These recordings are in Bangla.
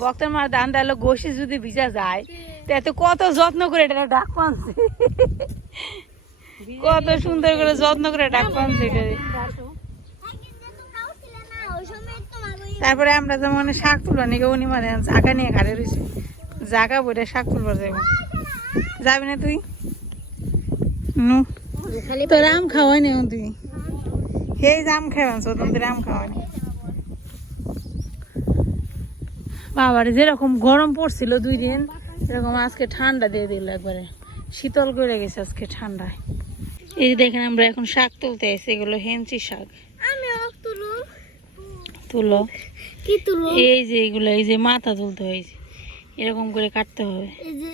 বক্তার মার ধান ডালো গোশে যদি ভিজা যায় তাতে কত যত্ন করে এটা ডাক পানছে, কত সুন্দর করে যত্ন করে ডাক পানছে এটা। তারপরে আমরা যেমন শাক তুলবা নিকে উনি মানে জাগা নিয়ে ঘাড়ে রয়েছে, জাগা বইটা শাক তুলবার যাইব। যাবি না তুই? নু তোর আম খাওয়াই নি তুই, সেই আম খাওয়াছ তোদের আম খাওয়ানি। বাবার যেরকম গরম পড়ছিল 2 দিন, এরকম আজকে ঠান্ডা দিয়ে দিল, একবারে শীতল করে গেছে আজকে ঠান্ডায়। এই যে দেখেন আমরা এখন শাক তুলতে এসে, এগুলো হেঞ্চি শাক। তুলো কি তুলো? এই যে এগুলো, এই যে মাথা তুলতে হয়েছে, এরকম করে কাটতে হবে। এই যে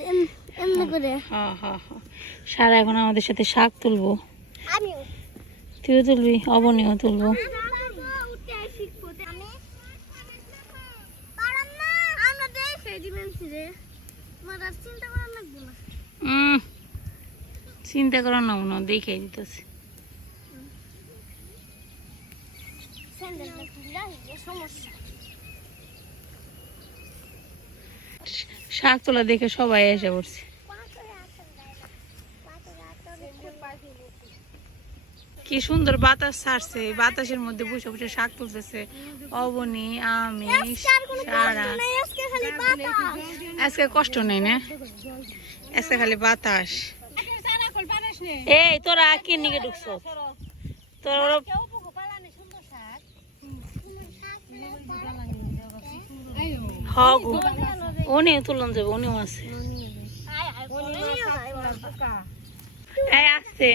এমন করে। হ্যাঁ হ্যাঁ হ্যাঁ, সারা এখন আমাদের সাথে শাক তুলবো। আমিও তুইও তুলবি, অবনীও তুলবো। চিন্তা করো না, মনে দেখে দিতেছে। শাক তোলা দেখে সবাই এসে পড়ছে। কি সুন্দর বাতাস ছাড়ছে, বাতাসের মধ্যে বসে বসে শাক তুলতেছে অবনী, আমি, সারা। আজকে কষ্ট নেই না, আজকে খালি বাতাস। এই তোরা কি নিকে ঢুকছ? তোরা হগু উনিও তুলন যাবে, উনিও আছে। এই আসছে।